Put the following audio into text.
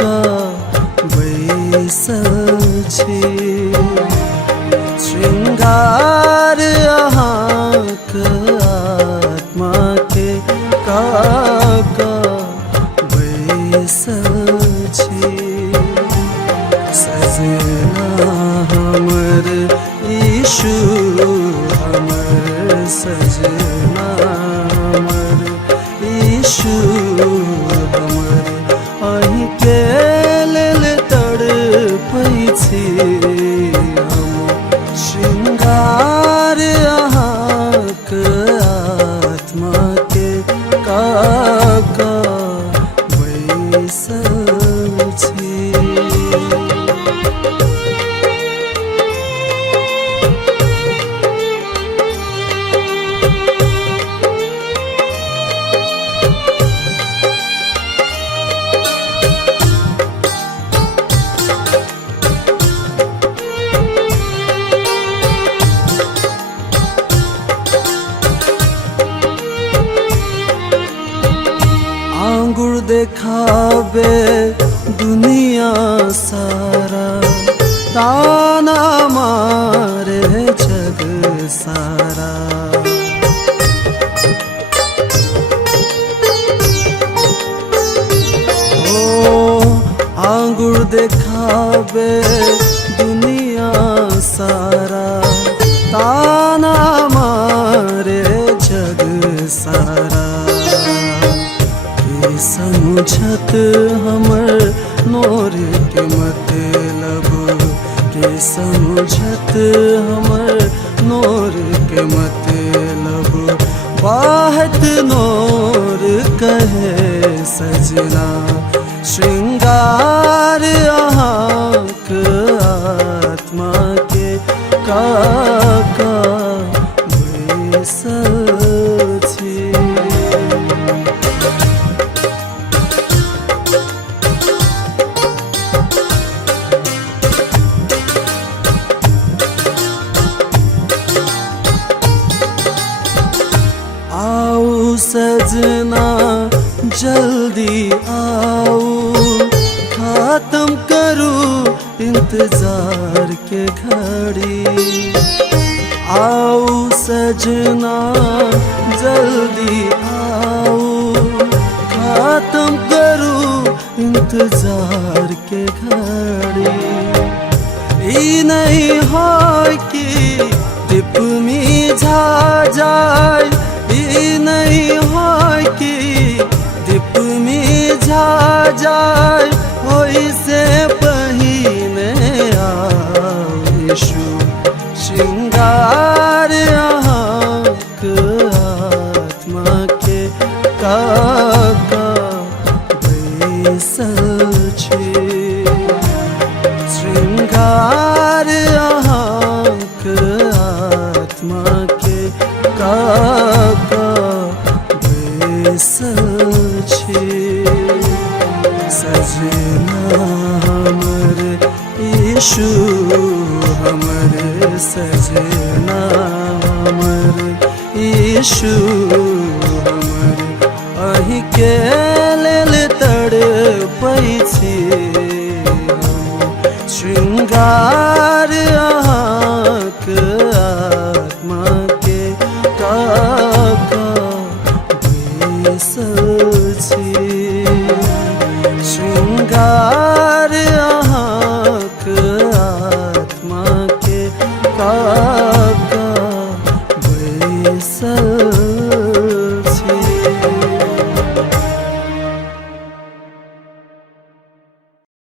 का बैसल छी। श्रृंगार अहाँक आत्मा के काका बैसल छी। सजना हमर यीशु हमर सजना हमर यीशु हमर अहीं के लेल तड़पै छी हम। श्रृंगार अहाँक आत्मा के काका बैसल छी। आंगुर देखावे दुनिया सारा, ताना मारे जग सारा। ओ आंगुर देखावे दुनिया सारा, ताना मारे जग सारा। समझत हमर नोर के मतलब के समझत हमर नोर के मतलब। बाहत नोर कहे सजना श्रृंगार अहाँक आत्मा के काका बैसल छी। आओ सजना जल्दी आओ, खत्म करूं इंतजार के घड़ी। आओ सजना जल्दी आओ, खत्म करूं इंतजार के घड़ी। ई नहीं हो कि टिप में झा जाए, ई नहीं हो कि दीप में झा जाए। ओइसे पहिने आओ यीशु श्रृंगार अहाँक आत्मा के काका बैसल छी। श्रृंगार अहाँक आत्मा के काका बैसल छी। सजना हमर यीशु हमर सजना हमर यीशु हमर अहीं के लेल तड़पै छी हम। श्रृंगार अहाँक आत्मा के काका बैसल छी। श्रृंगार